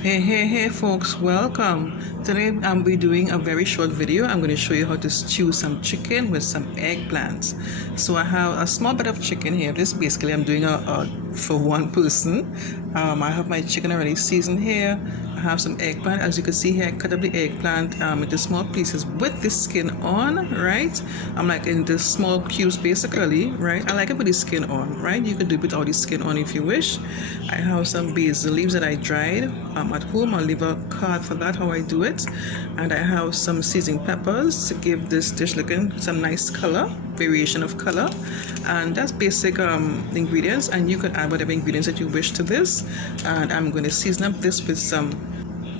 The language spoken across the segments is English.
Hey folks, welcome. Today I'll be doing a very short video. I'm going to show you how to stew some chicken with some eggplants. So I have a small bit of chicken here. This basically I'm doing for one person. I have my chicken already seasoned here. I have some eggplant. As you can see here, I cut up the eggplant into small pieces with the skin on, right? I'm like in the small cubes basically, right? I like it with the skin on, right? You can do it without the skin on if you wish. I have some basil leaves that I dried at home. I'll leave a card for that, how I do it. And I have some seasoning peppers to give this dish looking some nice color, variation of color. And that's basic ingredients, and you can add whatever ingredients that you wish to this. And I'm going to season up this with some,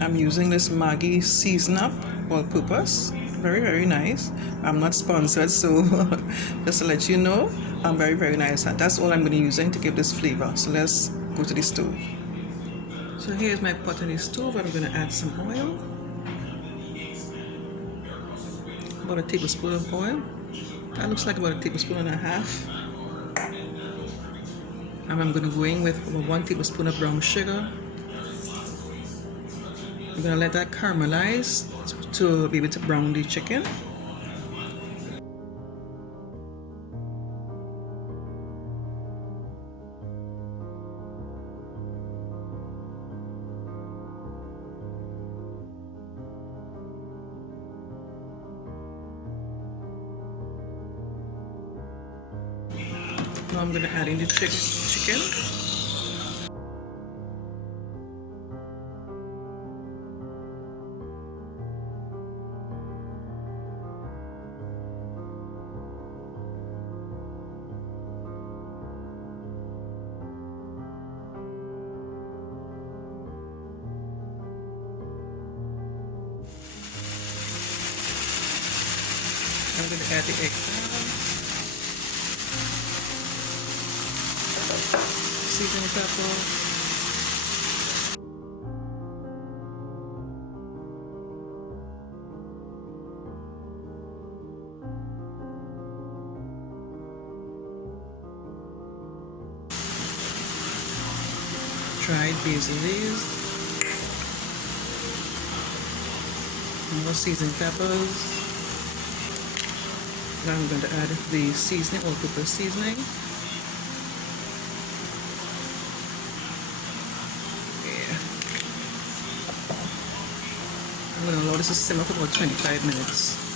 I'm using this Maggi season up all purpose. Very nice. I'm not sponsored, so just to let you know, very nice. And that's all I'm going to be using to give this flavor. So let's go to the stove. So here's my pot on the stove. I'm going to add some oil, about a tablespoon of oil. That looks like about a tablespoon and a half. And I'm going to go in with about 1 tablespoon of brown sugar. I'm going to let that caramelize to be able to brown the chicken. Now I'm going to add in the chicken. I'm going to add the eggplant, seasoning pepper, dried basil leaves, more seasoned peppers. Now I'm going to add the seasoning, all-purpose seasoning. I'm going to allow this to simmer for about 25 minutes.